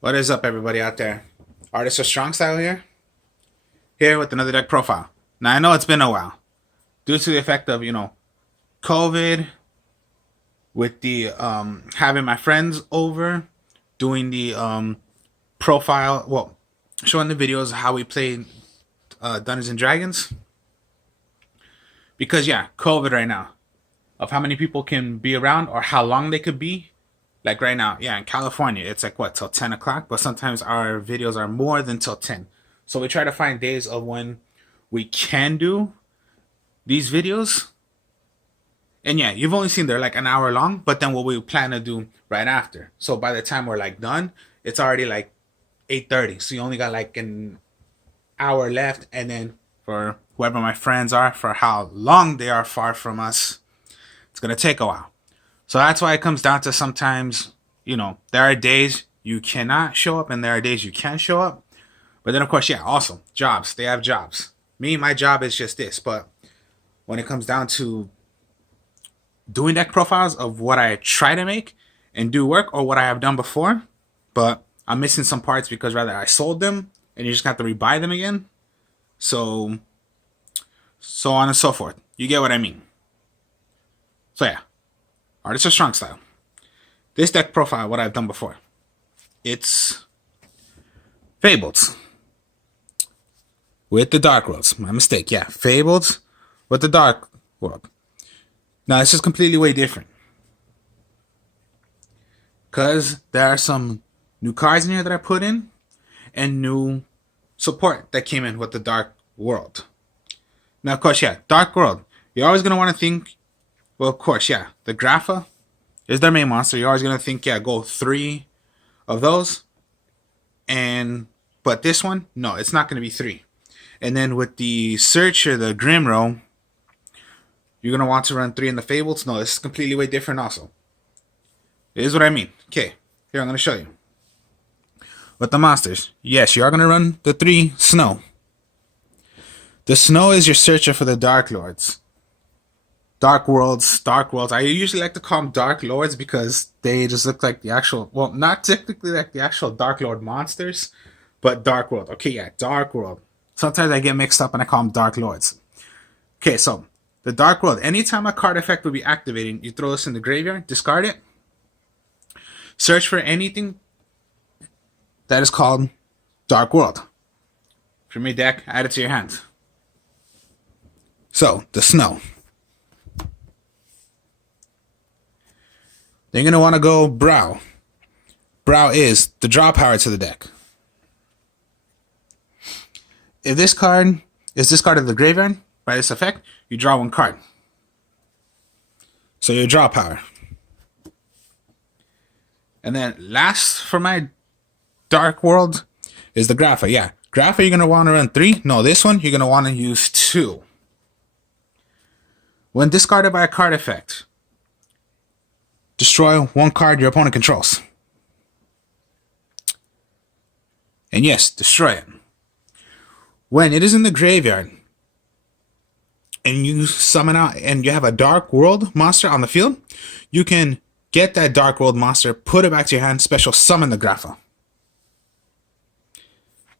What is up, everybody out there? Artist of Strong Style here with another deck profile. Now, I know it's been a while due to the effect of, COVID, with the having my friends over, doing the profile, well, showing the videos of how we play Dungeons and Dragons. Because, yeah, COVID right now, of how many people can be around or how long they could be. Like right now, yeah, in California, it's like what, till 10 o'clock? But sometimes our videos are more than till 10. So we try to find days of when we can do these videos. And yeah, you've only seen they're like an hour long, but then what we plan to do right after. So by the time we're like done, it's already like 8:30. So you only got like an hour left. And then for whoever my friends are, for how long they are far from us, it's going to take a while. So that's why it comes down to sometimes, there are days you cannot show up and there are days you can show up. But then, of course, yeah, also jobs. They have jobs. Me, my job is just this. But when it comes down to doing deck profiles of what I try to make and do work or what I have done before, but I'm missing some parts because rather I sold them and you just have to rebuy them again. So on and so forth. You get what I mean. So yeah, Artist of Strong Style. This deck profile, what I've done before, it's Fabled with the Darkworlds. My mistake, yeah, Fabled with the Dark World. Now this is completely way different because there are some new cards in here that I put in and new support that came in with the Dark World. Now, of course, yeah, Dark World. You're always gonna want to think. Well, of course, yeah, the Grapha is their main monster. You're always gonna think, yeah, go 3 of those, but this one, no, it's not gonna be 3. And then with the Searcher, the Grimro, you're gonna want to run 3 in the Fables. No, this is completely way different. Also, it is what I mean. Okay, here I'm gonna show you. With the monsters, yes, you are gonna run the 3 Snow. The Snow is your Searcher for the Dark Lords. Dark Worlds. I usually like to call them Dark Lords because they just look like the actual, well, not technically like the actual Dark Lord monsters, but Dark World. Okay, yeah, Dark World. Sometimes I get mixed up and I call them Dark Lords. Okay, so the Dark World. Anytime a card effect will be activating, you throw this in the graveyard, discard it, search for anything that is called Dark World from your deck, add it to your hand. So, the Snow. Then you're going to want to go Brow. Brow is the draw power to the deck. If this card is discarded to the graveyard by this effect, you draw 1 card. So your draw power. And then last for my Dark World is the Grapha. Yeah, Grapha you're going to want to run 3. No, this one you're going to want to use 2. When discarded by a card effect, destroy 1 card your opponent controls. And yes, destroy it. When it is in the graveyard and you summon out and you have a Dark World monster on the field, you can get that Dark World monster, put it back to your hand, special summon the Grapha.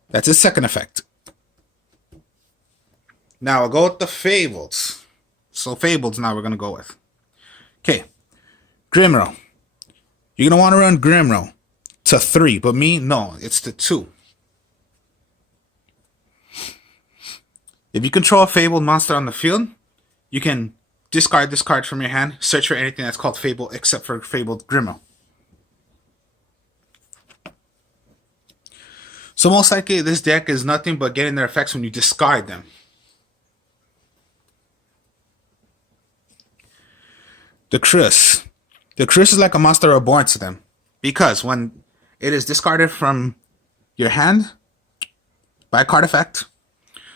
That's his second effect. Now I'll go with the Fables. So Fables now we're going to go with. Okay. Grimro. You're going to want to run Grimro to 3, but me, no, it's to 2. If you control a Fabled monster on the field, you can discard this card from your hand, search for anything that's called Fable except for Fabled Grimro. So most likely this deck is nothing but getting their effects when you discard them. The Chris. The Chris is like a monster reborn to them. Because when it is discarded from your hand by a card effect,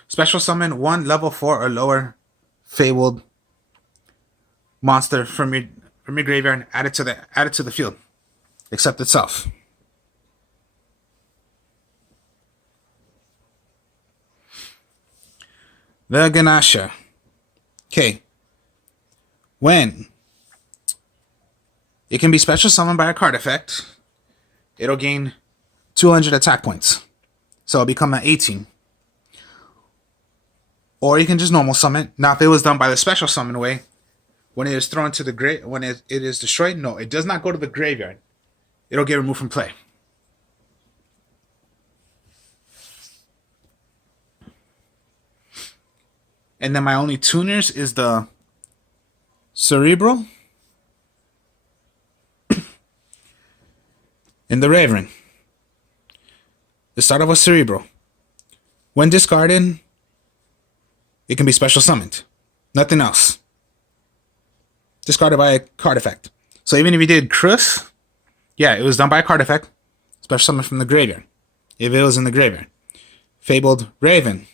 special summon 1 level 4 or lower Fabled monster from your graveyard, add it to the field. Except itself. The Ganasha. Okay. When it can be special summoned by a card effect, it'll gain 200 attack points. So it'll become an 18. Or you can just normal summon. Now, if it was done by the special summon way, when it is thrown to the grave, when it is destroyed, no, it does not go to the graveyard. It'll get removed from play. And then my only tuners is the Cerebral and the Raven. The start of a Cerebral. When discarded, it can be special summoned. Nothing else. Discarded by a card effect. So even if you did Chris, yeah, it was done by a card effect. Special summon from the graveyard. If it was in the graveyard. Fabled Raven.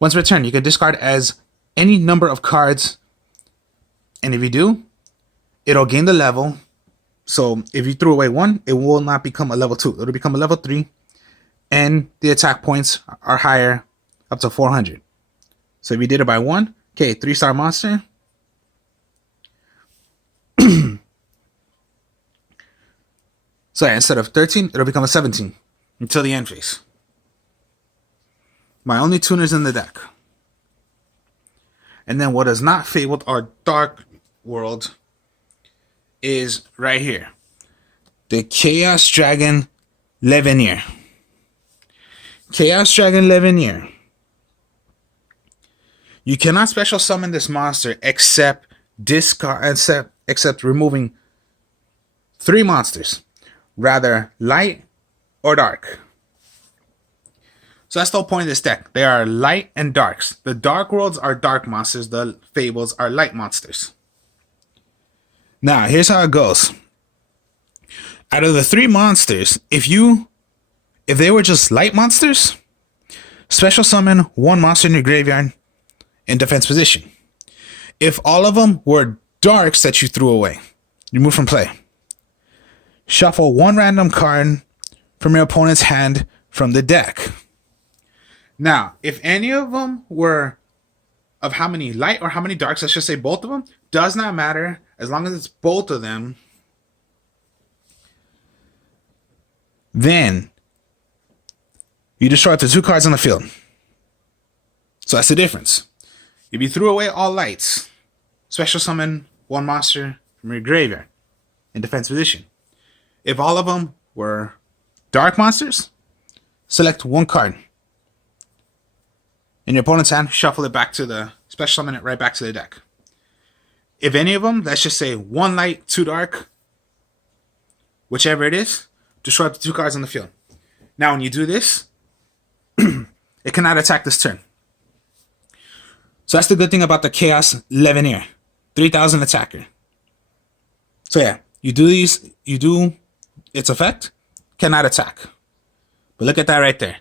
Once returned, you can discard as any number of cards. And if you do, it'll gain the level. So if you threw away one, it will not become a level 2. It'll become a level 3. And the attack points are higher, up to 400. So if you did it by 1, okay, 3-star monster. So yeah, instead of 13, it'll become a 17 until the end phase. My only tuners in the deck. And then what is not Fabled or Darkworld is right here. The Chaos Dragon Levenier. Chaos Dragon Levenier. You cannot special summon this monster except removing 3 monsters. Rather light or dark. So that's the whole point of this deck. They are light and darks. The Dark Worlds are dark monsters. The Fables are light monsters. Now, here's how it goes. Out of the 3 monsters, if they were just light monsters, special summon 1 monster in your graveyard in defense position. If all of them were darks that you threw away, you move from play. Shuffle 1 random card from your opponent's hand from the deck. Now, if any of them were of how many light or how many darks, let's just say both of them, does not matter as long as it's both of them. Then you destroy up to 2 cards on the field. So that's the difference. If you threw away all lights, special summon 1 monster from your graveyard in defense position. If all of them were dark monsters, select 1 card in your opponent's hand, shuffle it back to the special summon it right back to the deck. If any of them, let's just say 1 light, 2 dark, whichever it is, destroy up to 2 cards on the field. Now when you do this, it cannot attack this turn. So that's the good thing about the Chaos Levenier. 3000 attacker. So yeah, you do its effect, cannot attack. But look at that right there.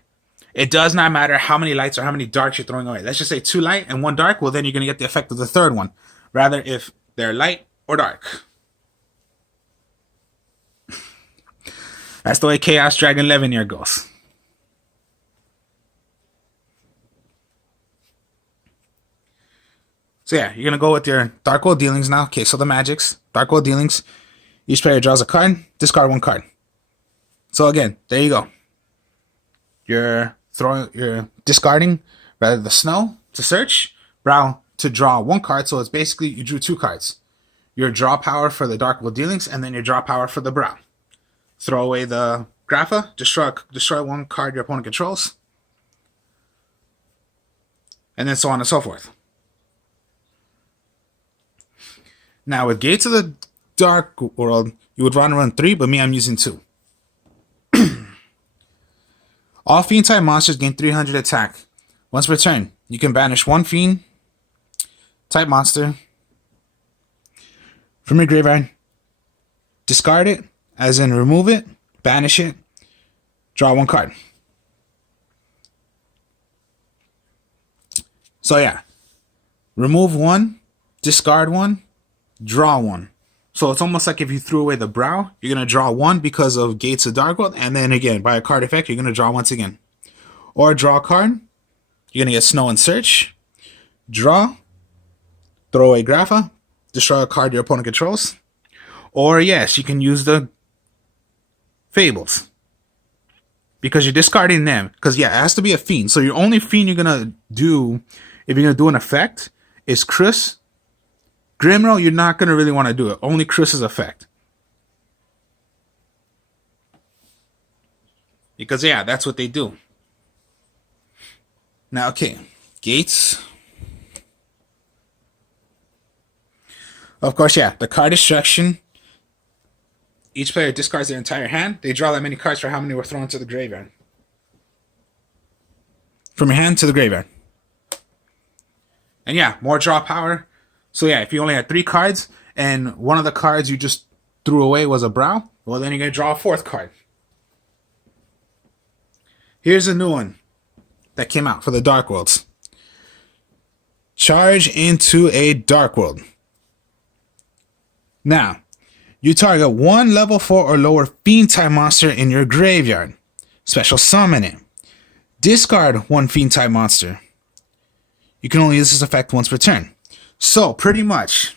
It does not matter how many lights or how many darks you're throwing away. Let's just say 2 light and 1 dark. Well, then you're going to get the effect of the 3rd one. Rather if they're light or dark. That's the way Chaos Dragon Levenier goes. So yeah, you're going to go with your Darkworld dealings now. Okay, so the magics. Darkworld dealings. Each player draws a card. Discard 1 card. So again, there you go. You're discarding rather the snow to search, brow to draw 1 card. So it's basically you drew 2 cards. Your draw power for the Darkworld dealings, and then your draw power for the brow. Throw away the Grapha, destroy 1 card your opponent controls, and then so on and so forth. Now with Gates of the Dark World, you would run 3, but me, I'm using 2. All Fiend type monsters gain 300 attack. Once per turn, you can banish 1 Fiend type monster from your graveyard, discard it, as in remove it, banish it, draw 1 card. So yeah, remove 1, discard 1, draw 1. So it's almost like if you threw away the brow, you're going to draw 1 because of Gates of Darkworld, and then again, by a card effect, you're going to draw once again. Or draw a card, you're going to get Snow and Search, draw, throw away Grapha, destroy a card your opponent controls. Or yes, you can use the Fables. Because you're discarding them. Because, yeah, it has to be a fiend. So your only fiend you're going to do, if you're going to do an effect, is Chris. Grimro, you're not going to really want to do it. Only Chris's effect. Because, yeah, that's what they do. Now, okay. Gates. Of course, yeah. The card destruction. Each player discards their entire hand. They draw that many cards for how many were thrown to the graveyard. From your hand to the graveyard. And yeah, more draw power. So yeah, if you only had 3 cards and one of the cards you just threw away was a brow, well then you're going to draw a 4th card. Here's a new one that came out for the Darkworlds. Charge into a Darkworld. Now, you target one level 4 or lower fiend type monster in your graveyard. Special summon it. Discard one fiend type monster. You can only use this effect once per turn. So, pretty much,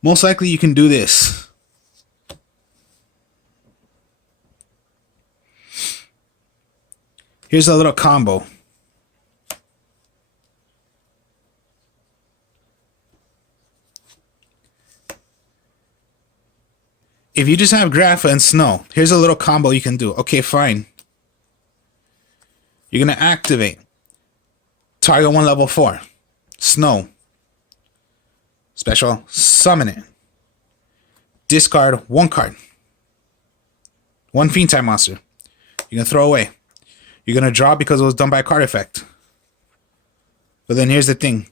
most likely you can do this. Here's a little combo. If you just have Grapha and Snow, here's a little combo you can do. Okay, fine. You're going to activate. Target one level 4. Snow. Special summon it. Discard one card. One fiend type monster. You're going to throw away. You're going to draw because it was done by a card effect. But then here's the thing.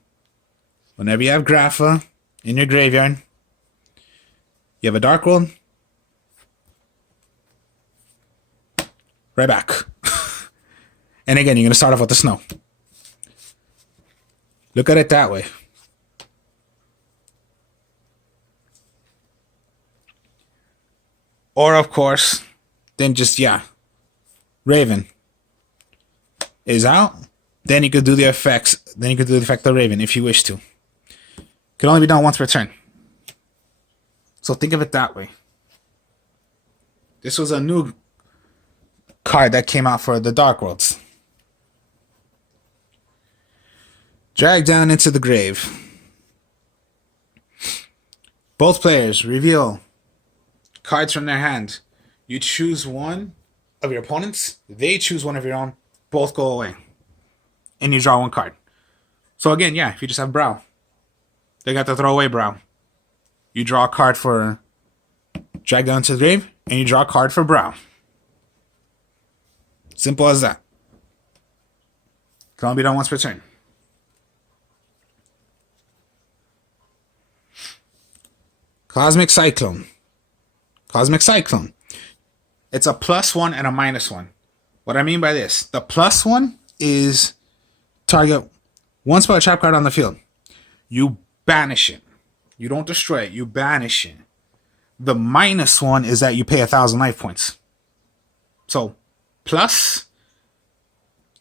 Whenever you have Grapha in your graveyard, you have a Darkworld, right back. And again, you're going to start off with the Snow. Look at it that way. Or, of course, then just, yeah, Raven is out. Then you could do the effects. Then you could do the effect of Raven if you wish to. Can only be done once per turn. So think of it that way. This was a new card that came out for the Darkworlds. Drag down into the grave. Both players reveal cards from their hand. You choose one of your opponents. They choose one of your own. Both go away. And you draw one card. So again, yeah, if you just have Brow, they got to throw away Brow. You draw a card for drag down to the grave, and you draw a card for Brow. Simple as that. Can only be done once per turn. Cosmic Cyclone. Cosmic Cyclone. It's a +1 and a -1. What I mean by this, the +1 is target one spell trap card on the field. You banish it. You don't destroy it. You banish it. The -1 is that you pay 1,000 life points. So, plus,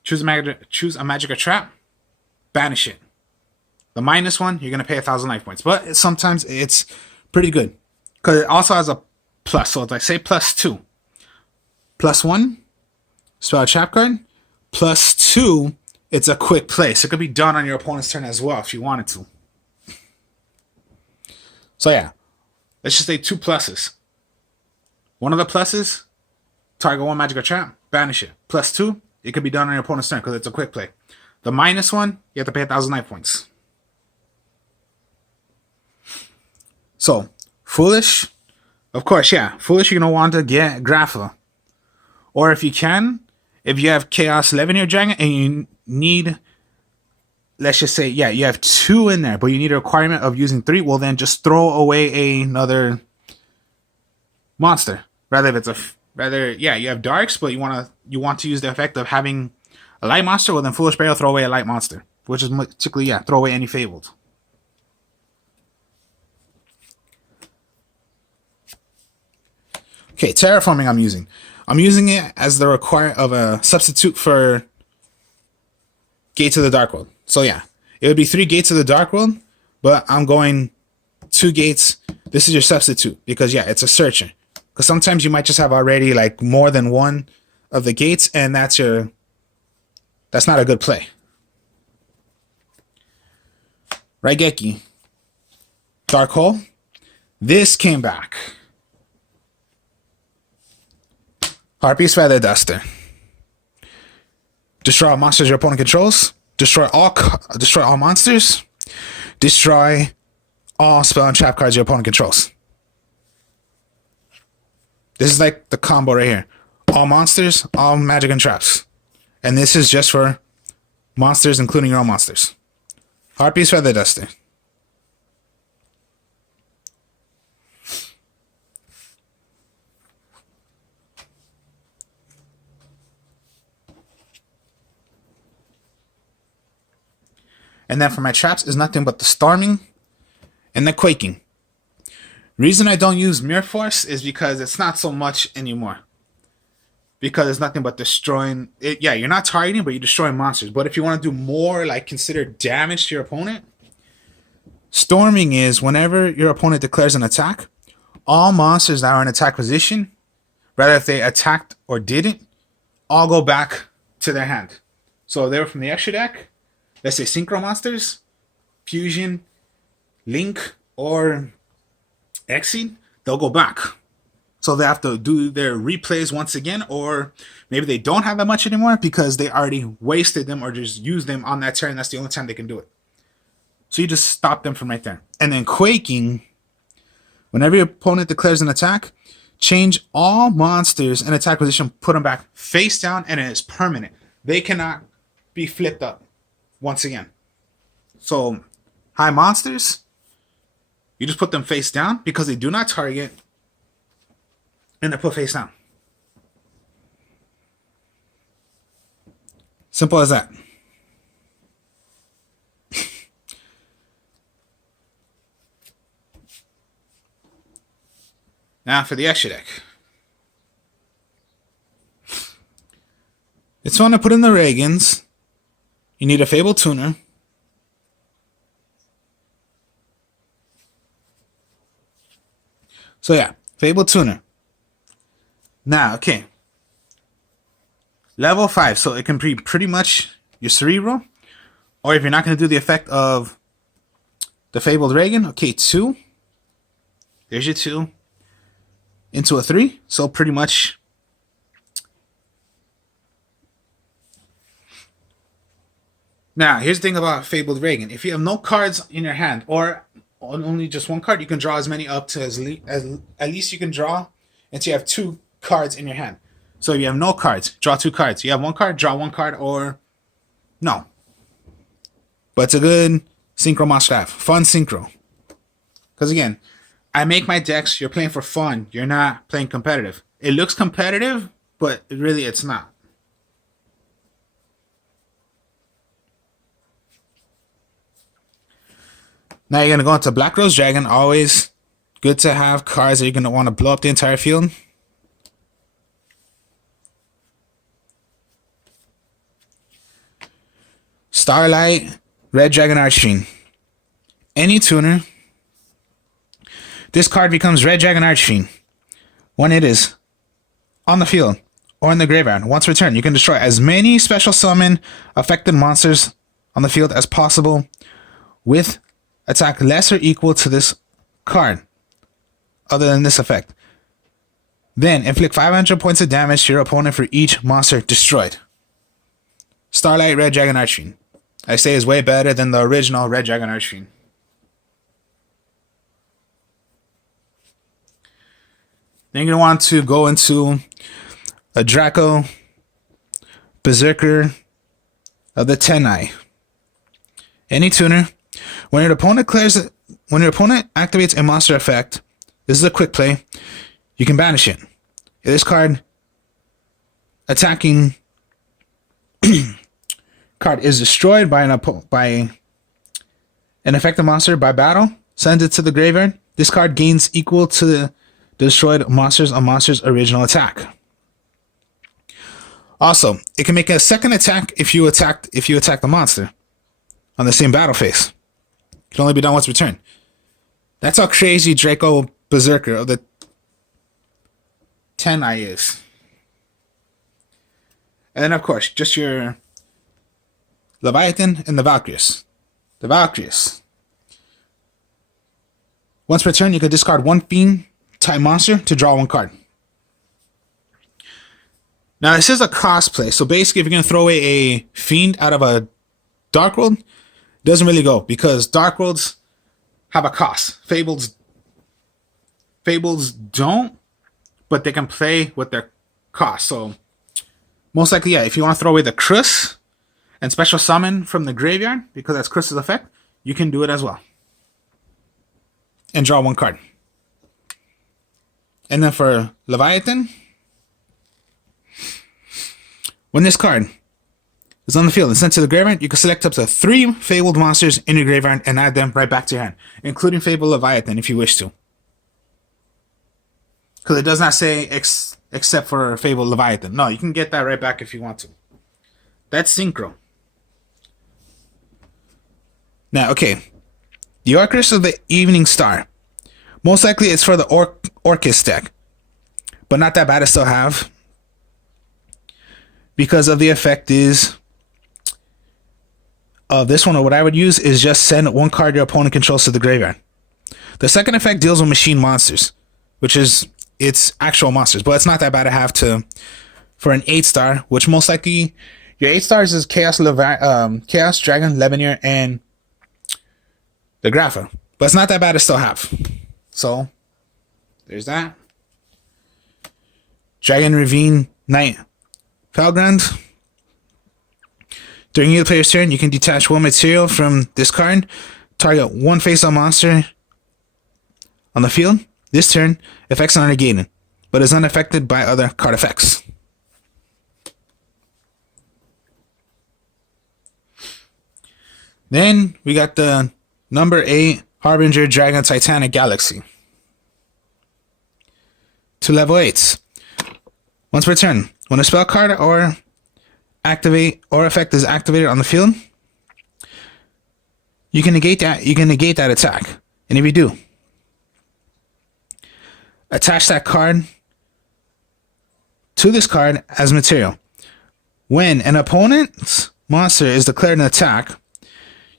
choose a magic or trap, banish it. The -1, you're going to pay 1,000 life points. But sometimes it's pretty good. Because it also has a plus. So if I say +2. +1, spell trap card. +2, it's a quick play. So it could be done on your opponent's turn as well if you wanted to. So yeah, let's just say 2 pluses. One of the pluses, target one magic or trap, banish it. +2, it could be done on your opponent's turn because it's a quick play. The -1, you have to pay 1,000 life points. So, Foolish, of course, yeah. Foolish, you're going to want to get Grapha. Or if you can, if you have Chaos 11 in your dragon and you need, let's just say, yeah, you have 2 in there, but you need a requirement of using 3, well then just throw away another monster. Yeah, you have Darks, but you want to use the effect of having a light monster, well then Foolish Bear will throw away a light monster. Which is particularly, yeah, throw away any Fabled. Okay, Terraforming I'm using. I'm using it as the of a substitute for Gates of the Darkworld. So yeah, it would be 3 Gates of the Darkworld, but I'm going 2 gates. This is your substitute because, yeah, it's a searcher. Because sometimes you might just have already like more than one of the gates, and that's not a good play. Raigeki. Dark Hole. This came back. Harpy's Feather Duster. Destroy all monsters your opponent controls. Destroy all monsters. Destroy all spell and trap cards your opponent controls. This is like the combo right here. All monsters, all magic and traps. And this is just for monsters, including your own monsters. Harpy's Feather Duster. And then for my traps is nothing but the Storming and the Quaking. Reason I don't use Mirror Force is because it's not so much anymore. Because it's nothing but destroying it. Yeah, you're not targeting, but you're destroying monsters. But if you want to do more, like consider damage to your opponent, Storming is whenever your opponent declares an attack, all monsters that are in attack position, whether if they attacked or didn't, all go back to their hand. So they were from the extra deck. Let's say Synchro monsters, Fusion, Link, or Exceed, they'll go back. So they have to do their replays once again, or maybe they don't have that much anymore because they already wasted them or just used them on that turn. That's the only time they can do it. So you just stop them from right there. And then Quaking, whenever your opponent declares an attack, change all monsters in attack position, put them back face down, and it is permanent. They cannot be flipped up once again. So high monsters, you just put them face down because they do not target, and they're put face down. Simple as that. Now for the extra deck. It's fun to put in the Reagans. You need a Fabled Tuner. So yeah, Fabled Tuner. Now, okay. Level 5, so it can be pretty much your Cerebral. Or if you're not going to do the effect of the Fabled Reagan, okay, 2. There's your 2. Into a 3, so pretty much now here's the thing about Fabled Reagan. If you have no cards in your hand or only just one card, you can draw as many up to as at least you can draw until you have 2 cards in your hand. So if you have no cards, draw 2 cards. You have 1 card, draw 1 card, or no. But it's a good synchro monster to have. Fun synchro. Because again, I make my decks, you're playing for fun. You're not playing competitive. It looks competitive, but really it's not. Now you're going to go into Black Rose Dragon. Always good to have cards that you're going to want to blow up the entire field. Starlight, Red Dragon Archfiend. Any tuner. This card becomes Red Dragon Archfiend when it is on the field or in the graveyard. Once returned, you can destroy as many special summon affected monsters on the field as possible with attack less or equal to this card other than this effect. Then inflict 500 points of damage to your opponent for each monster destroyed. Starlight Red Dragon Archfiend. I say is way better than the original Red Dragon Archfiend. Then you're going to want to go into a Draco Berserker of the Tenai. Any tuner. When your opponent activates a monster effect, this is a quick play. You can banish it. If this card attacking card is destroyed by an effective monster by battle, send it to the graveyard. This card gains equal to the destroyed monsters on monster's original attack. Also, it can make a second attack if you attack the monster on the same battle phase. It can only be done once per turn. That's how crazy Draco Berserker of the 10 eye is. And then, of course, just your Leviathan and the Valkyries. The Valkyries. Once per turn, you can discard one Fiend type monster to draw one card. Now, this is a cosplay, so basically, if you're going to throw away a Fiend out of a Darkworld, it doesn't really go, because Darkworlds have a cost. Fables don't, but they can play with their cost. So, most likely, yeah, if you want to throw away the Chris and special summon from the graveyard, because that's Chris's effect, you can do it as well. And draw one card. And then for Leviathan, when this card is on the field and sent to the graveyard, you can select up to 3 Fabled monsters in your graveyard and add them right back to your hand, including Fabled Leviathan if you wish to. Because it does not say except for Fabled Leviathan. No, you can get that right back if you want to. That's Synchro. Now, okay. The Orcus of the Evening Star. Most likely it's for the Orcus deck. But not that bad to still have. Because of the effect is... this one, or what I would use, is just send one card your opponent controls to the graveyard. The second effect deals with machine monsters. Which is... it's actual monsters. But it's not that bad to have for an 8-star. Which most likely... your 8 stars is Chaos, Chaos Dragon, Levineer, and... the Grapha. But it's not that bad to still have. So, there's that. Dragon Ravine Knight Felgrand. During your player's turn, you can detach one material from this card. Target one face-up monster on the field. This turn, effects are negated, but is unaffected by other card effects. Then, we got the number 8 Harbinger Dragon Titanic Galaxy. 2 level 8s. Once per turn, when a spell card or effect is activated on the field, you can negate that attack. And if you do, attach that card to this card as material. When an opponent's monster is declared an attack,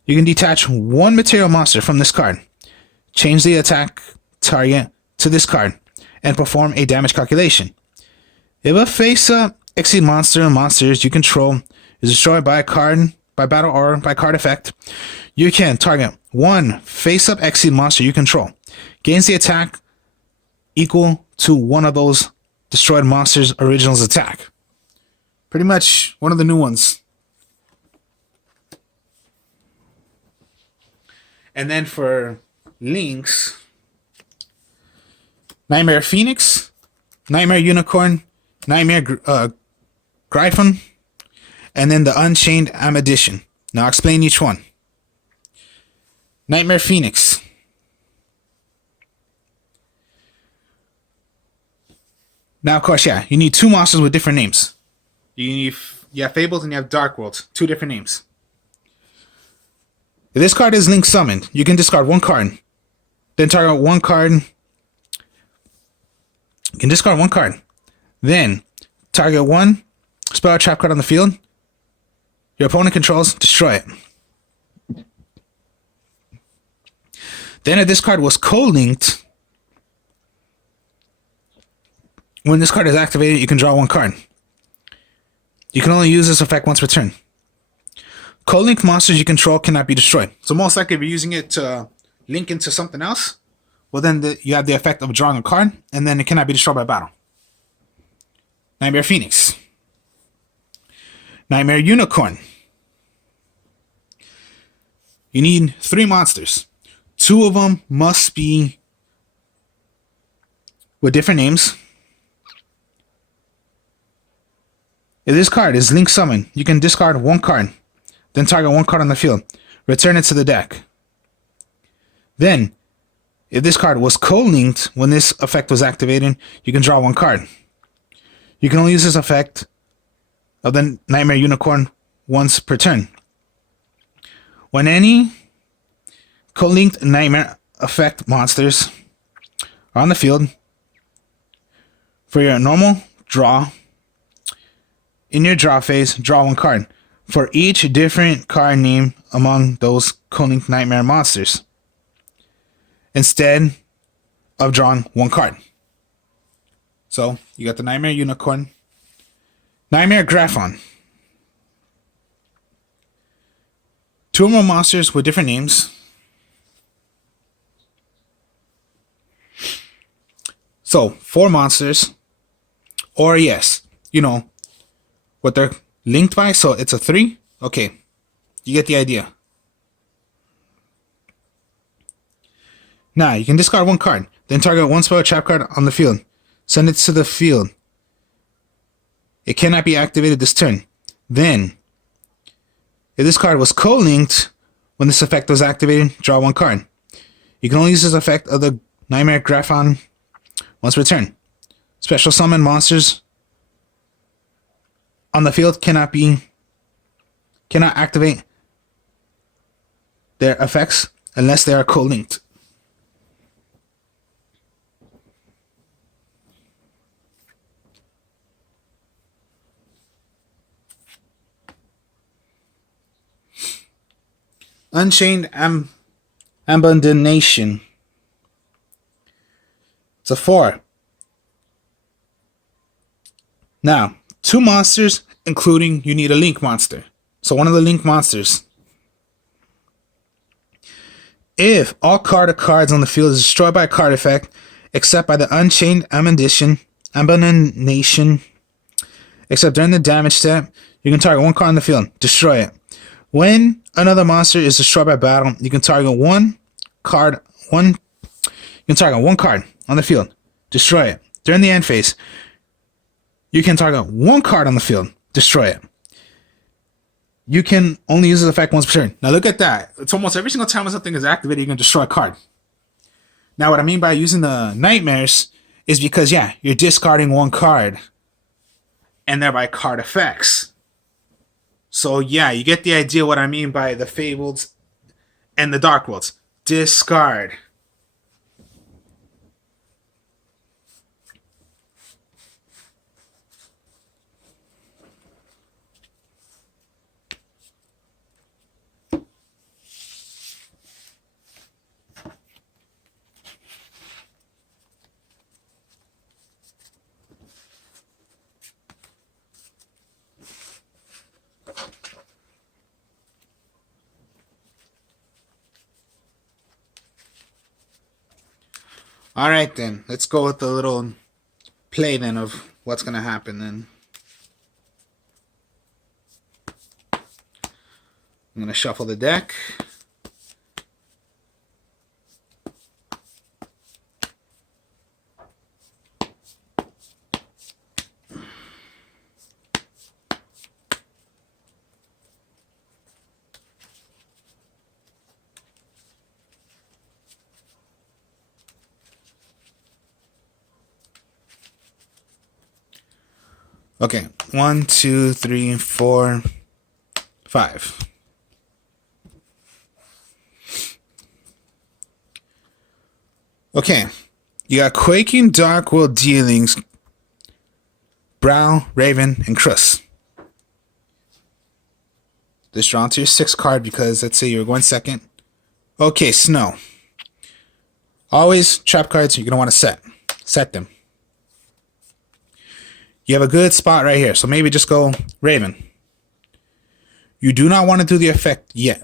you can detach one material monster from this card, change the attack target to this card, and perform a damage calculation. If a face-up exceed monsters you control is destroyed by a card, by battle, or by card effect, you can target one face-up exceed monster you control. Gains the attack equal to one of those destroyed monsters' original's attack. Pretty much one of the new ones. And then for links, Nightmare Phoenix, Nightmare Unicorn, Nightmare Gryphon, and then the Unchained Amedition. Now I'll explain each one. Nightmare Phoenix. Now, of course, yeah, you need 2 monsters with different names. You have Fabled and you have Darkworld, 2 different names. If this card is link summoned, you can discard one card. Then target one card. You can discard one card. Then target one spell or trap card on the field. Your opponent controls, destroy it. Then if this card was co-linked, when this card is activated, you can draw one card. You can only use this effect once per turn. Co-link monsters you control cannot be destroyed. So most likely if you're using it to link into something else, well then you have the effect of drawing a card, and then it cannot be destroyed by battle. Nightmare Phoenix. Nightmare Unicorn. You need 3 monsters. 2 of them must be with different names. If this card is link summoned, you can discard one card. Then target one card on the field. Return it to the deck. Then, if this card was co-linked when this effect was activated, you can draw one card. You can only use this effect of the Nightmare Unicorn once per turn. When any co-linked Nightmare effect monsters are on the field. For your normal draw, in your draw phase, draw one card. For each different card name among those co-linked nightmare monsters, instead of drawing one card. So, you got the Nightmare Unicorn, Nightmare Graphon. Two or more monsters with different names. So, 4 monsters. Or yes, you know, what they're linked by, so it's a 3. Okay, you get the idea. Now, you can discard one card, then target one spell or trap card on the field. Send it to the field. It cannot be activated this turn. Then, if this card was co-linked when this effect was activated, draw one card. You can only use this effect of the Nightmare Graphon once per turn. Special summon monsters on the field cannot activate their effects unless they are co-linked. Unchained Abandonation. It's a 4. Now, 2 monsters, including you need a link monster. So one of the link monsters. If all card or cards on the field is destroyed by a card effect, except by the Unchained Abandonation, except during the damage step, you can target one card on the field, destroy it. When another monster is destroyed by battle, you can target one card on the field, destroy it. During the end phase, you can target one card on the field, destroy it. You can only use this effect once per turn. Now look at that. It's almost every single time when something is activated, you can destroy a card. Now what I mean by using the nightmares is because, yeah, you're discarding one card and thereby card effects. So yeah, you get the idea what I mean by the Fabled and the Darkworlds. Discard. Alright then, let's go with the little play then of what's going to happen then. I'm going to shuffle the deck. Okay, 1, 2, 3, 4, 5. Okay, you got Quaking Darkworld Dealings, Brow, Raven, and Crus. This drawn to your 6th card because let's say you're going second. Okay, Snow. Always trap cards you're going to want to set them. You have a good spot right here, so maybe just go Raven. You do not want to do the effect yet,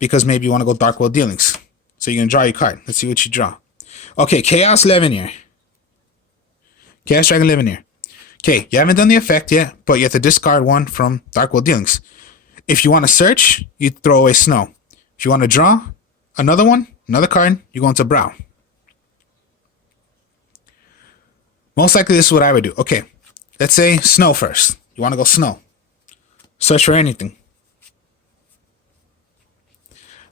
because maybe you want to go Darkworld Dealings. So you're going to draw your card. Let's see what you draw. Okay, Chaos Levineer. Chaos Dragon Levineer. Okay, you haven't done the effect yet, but you have to discard one from Darkworld Dealings. If you want to search, you throw away Snow. If you want to draw another one, another card, you go into Brow. Most likely this is what I would do. Okay. Let's say Snow first. You want to go Snow. Search for anything.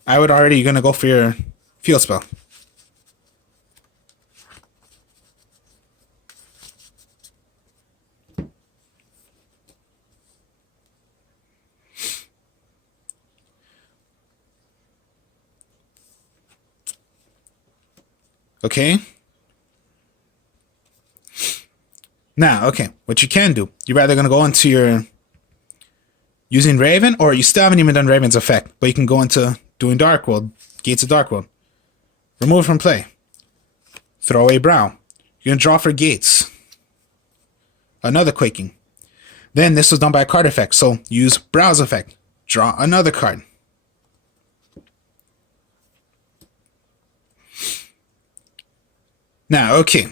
I would already, you're going to go for your field spell. Okay. Now, okay, what you can do, you're either gonna go into your using Raven, or you still haven't even done Raven's effect, but you can go into doing Darkworld, Gates of Darkworld. Remove from play. Throw away Brow. You're gonna draw for Gates. Another Quaking. Then this was done by a card effect, so use Brow's effect. Draw another card. Now, okay,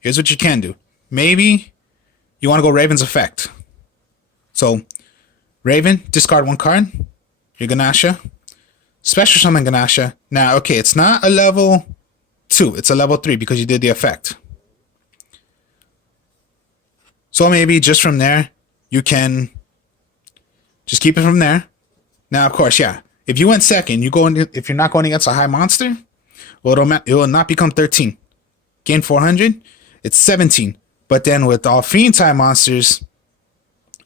here's what you can do. Maybe you want to go Raven's effect. So, Raven, discard one card. Your Ganasha. Special summon Ganasha. Now, okay, it's not a level 2. It's a level 3 because you did the effect. So maybe just from there, you can just keep it from there. Now, of course, yeah. If you went second, if you're not going against a high monster, well, it will not become 13. Gain 400, it's 17. But then with all Fiend type monsters,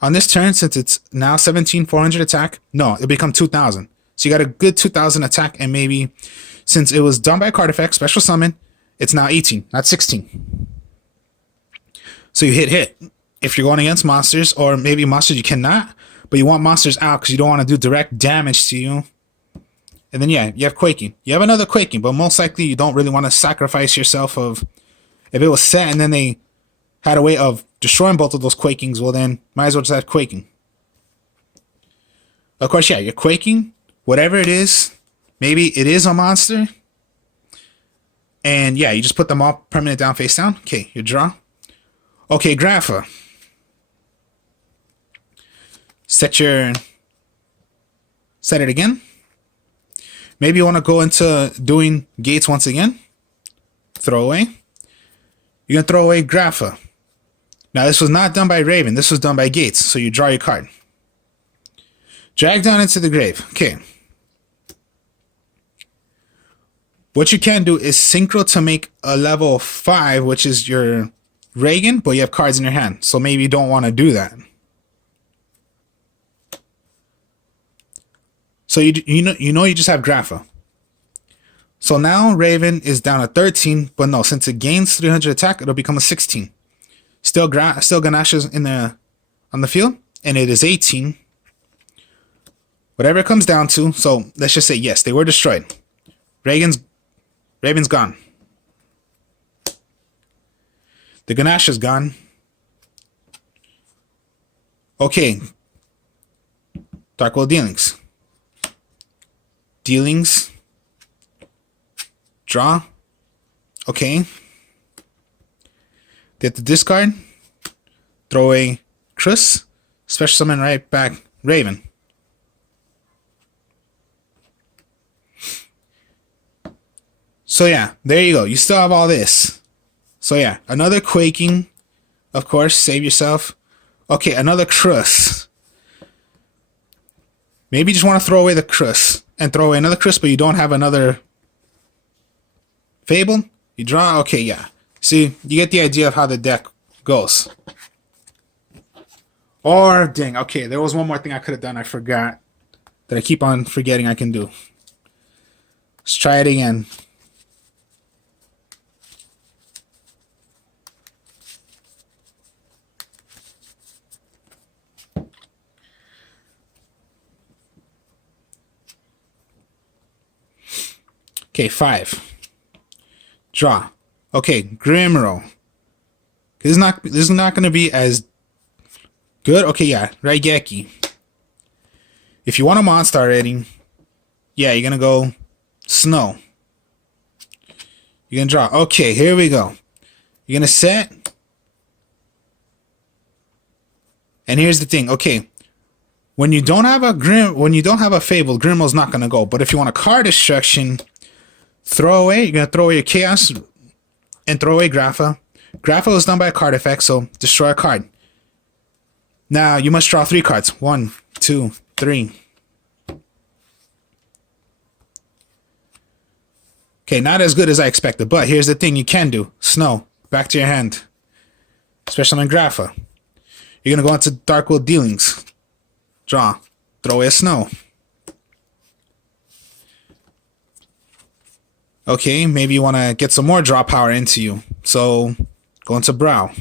on this turn, since it's now 17,400 attack, no, it'll become 2,000. So you got a good 2,000 attack, and maybe since it was done by a card effect, special summon, it's now 18, not 16. So you hit. If you're going against monsters, or maybe monsters you cannot, but you want monsters out because you don't want to do direct damage to you. And then, yeah, you have Quaking. You have another Quaking, but most likely you don't really want to sacrifice yourself of... If it was set and then they had a way of destroying both of those Quakings, well then, might as well just have Quaking. Of course, yeah, you're Quaking. Whatever it is, maybe it is a monster. And, yeah, you just put them all permanent down, face down. Okay, you draw. Okay, Grapha. Set it again. Maybe you want to go into doing Gates once again. Throw away. You're going to throw away Grapha. Now, this was not done by Raven. This was done by Gates. So you draw your card. Drag down into the grave. Okay. What you can do is synchro to make a level 5, which is your Reagan, but you have cards in your hand. So maybe you don't want to do that. So you just have Grapha. So now Raven is down to 13, but no, since it gains 300 attack, it'll become a 16. Still Ganasha's on the field, and it is 18. Whatever it comes down to. So let's just say yes, they were destroyed. Raven's gone. The Ganasha's gone. Okay. Darkworld dealings. Draw. Okay. They have to discard. Throw away Chris. Special summon right back Raven. So yeah, there you go. You still have all this. So yeah, another Quaking. Of course, save yourself. Okay, another Chris. Maybe you just want to throw away the Chris. And throw away another Chris, but you don't have another Fabled. You draw. Okay, yeah. See, you get the idea of how the deck goes. Or, dang, okay, there was one more thing I could have done. I forgot. That I keep on forgetting I can do. Let's try it again. Okay, 5. Draw. Okay, Grimro. This is not going to be as good. Okay, yeah, Raigeki. If you want a monster already, yeah, you're going to go Snow. You're going to draw. Okay, here we go. You're going to set. And here's the thing. Okay, when you don't have a Fable, Grimo's not going to go. But if you want a card destruction, throw away. You're going to throw away your Chaos and throw away Grapha. Grapha was done by a card effect, so destroy a card. Now, you must draw 3 cards. 1, 2, 3. Okay, not as good as I expected, but here's the thing you can do. Snow, back to your hand. Especially on Grapha. You're going to go into Darkworld dealings. Draw. Throw away a Snow. Okay, maybe you want to get some more draw power into you. So go into brow.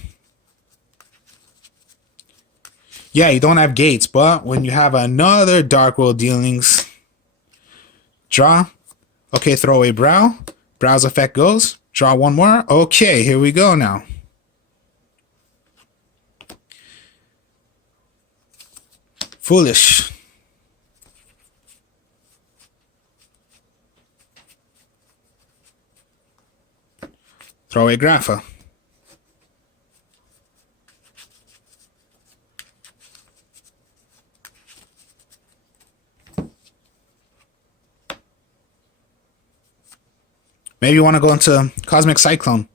Yeah, you don't have gates, but when you have another Darkworld dealings, draw. Okay, throw away brow. Brow's effect goes. Draw one more. Okay, here we go now. Foolish. Throw away Grapha. Maybe you want to go into Cosmic Cyclone.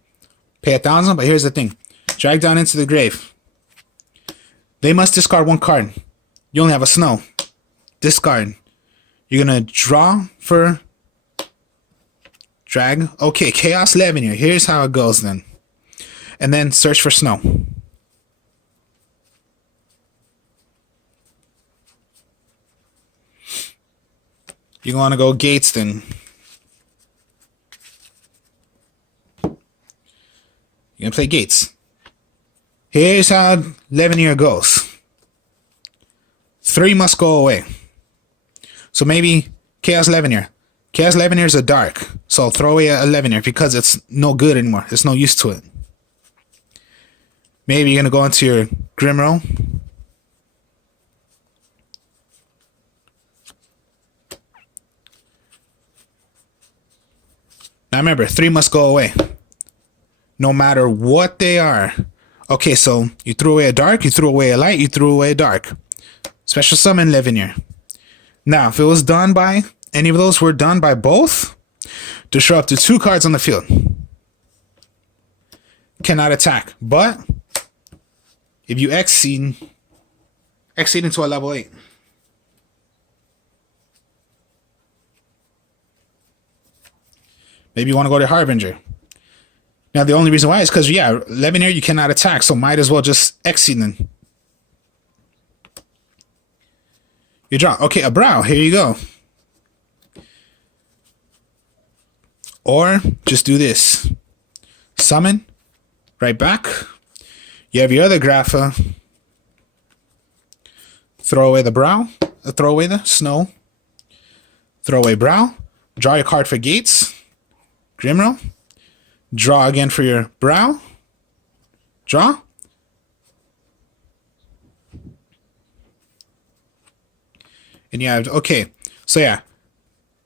Pay 1,000, but here's the thing. Drag down into the grave. They must discard one card. You only have a snow. Discard. You're going to draw for drag. Okay, Chaos Levineer. Here's how it goes then. And then search for snow. You're going to go gates then. You're going to play gates. Here's how Levineer goes. 3 must go away. So maybe Chaos Levineer. Chaos Levineer is a dark. So throw away a Levineer because it's no good anymore. There's no use to it. Maybe you're going to go into your Grimrow. Now remember, 3 must go away. No matter what they are. Okay, so you threw away a dark, you threw away a light, you threw away a dark. Special summon Levineer. Now, if it was done by, any of those were done by both, to show up to 2 cards on the field. Cannot attack. But, if you exceed into a level 8. Maybe you want to go to Harbinger. Now, the only reason why is because, yeah, Levineer you cannot attack, so might as well just exceed them. You draw. Okay, a brow. Here you go. Or just do this. Summon. Right back. You have your other Grapha. Throw away the brow. Throw away the snow. Throw away brow. Draw your card for gates. Grimrow. Draw again for your brow. Draw. And you have, okay. So yeah,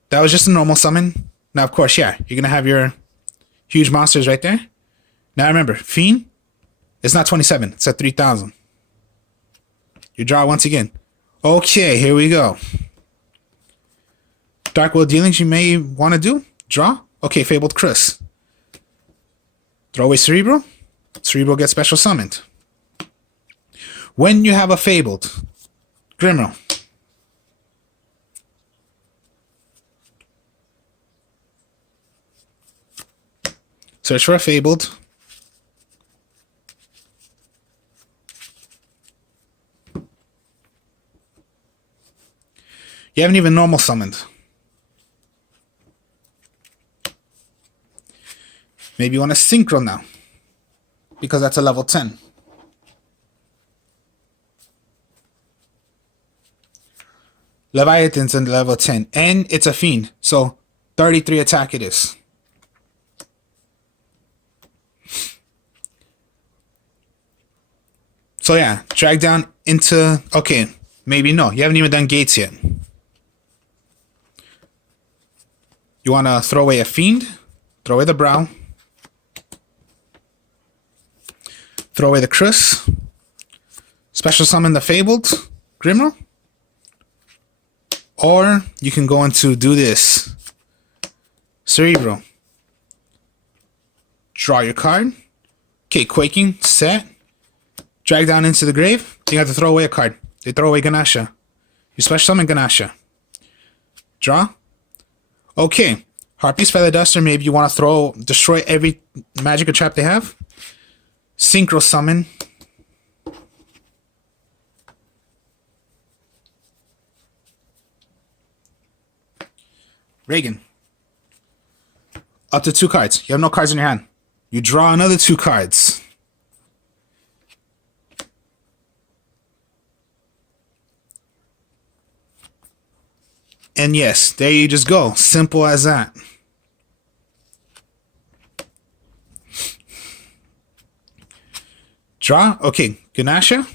that was just a normal summon. Now, of course, yeah, you're going to have your huge monsters right there. Now, remember, Fiend, it's not 27. It's at 3,000. You draw once again. Okay, here we go. Darkworld dealings you may want to do. Draw. Okay, Fabled Chris. Throw away Cerebral. Cerebral gets special summoned. When you have a Fabled Grimrow. Search for a Fabled. You haven't even normal summoned. Maybe you want to Synchro now. Because that's a level 10. Leviathan's in level 10. And it's a Fiend. So 33 attack it is. So yeah, drag down into... Okay, maybe no. You haven't even done gates yet. You want to throw away a Fiend. Throw away the brow. Throw away the Chris. Special summon the Fabled Grimrow. Or you can go into do this. Cerebral. Draw your card. Okay, Quaking. Set. Drag down into the grave. You have to throw away a card. They throw away Ganasha. You special summon Ganasha. Draw. Okay. Harpy's Feather Duster. Maybe you want to destroy every magic or trap they have. Synchro summon. Reagan. Up to 2 cards. You have no cards in your hand. You draw another 2 cards. And yes, there you just go. Simple as that. Draw. Okay, Ganasha.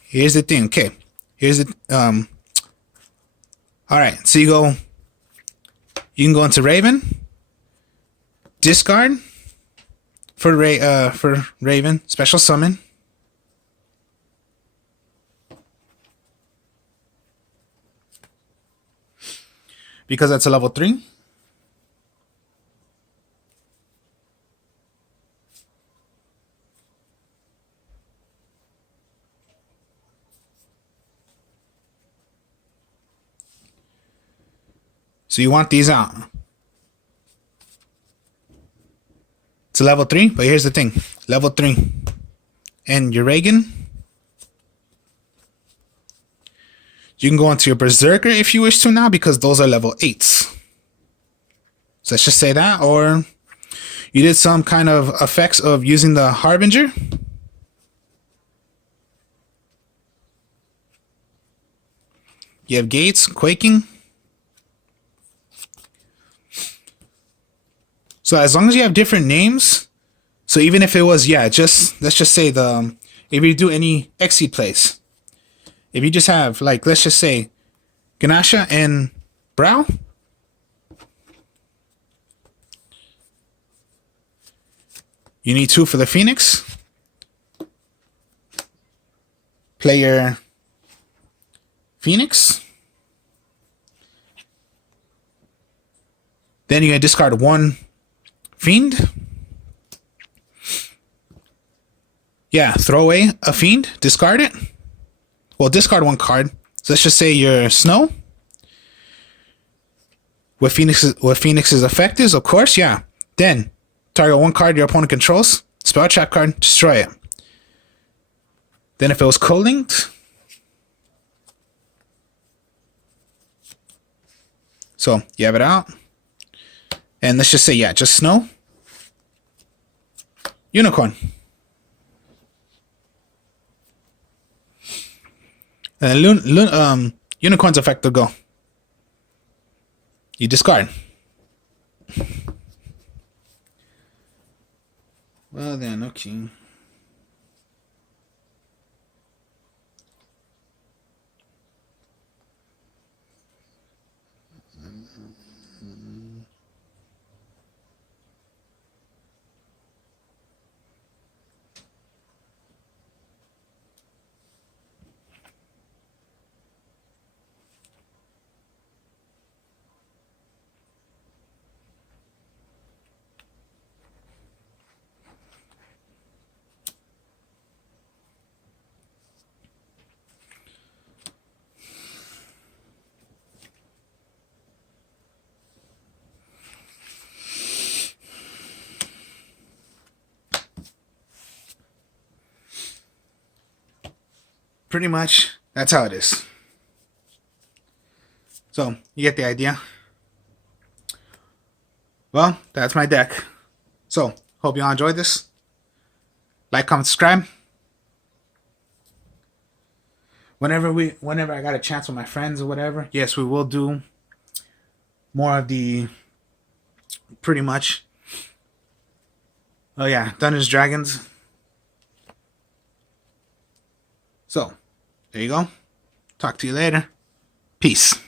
Here's the thing. Okay, here's the all right. So you can go into Raven, discard for Raven, special summon. Because that's a level 3. So you want these out. It's a level 3, but here's the thing. Level 3. And your Reagan. You can go into your Berserker if you wish to now, because those are level 8s. So let's just say that. Or you did some kind of effects of using the Harbinger. You have Gates, Quaking. So as long as you have different names, so even if it was, yeah, just, let's just say if you do any Exceed plays, if you just have, like, let's just say Ganasha and Brow, you need 2 for the Phoenix. Play your Phoenix. Then you're going to discard 1 Fiend. Yeah, throw away a Fiend, discard it. Well, discard 1 card. So let's just say your Snow. What Phoenix's effect is, of course, yeah. Then target 1 card your opponent controls, spell trap card, destroy it. Then if it was co-linked, so you have it out. And let's just say, yeah, just Snow. Unicorn. Unicorn's effect will go. You discard. Well then, okay. Pretty much, that's how it is. So, you get the idea. Well, that's my deck. So, hope you all enjoyed this. Like, comment, subscribe. Whenever I got a chance with my friends or whatever, yes, we will do more of the, pretty much, oh yeah, Dungeons Dragons. So, there you go. Talk to you later. Peace.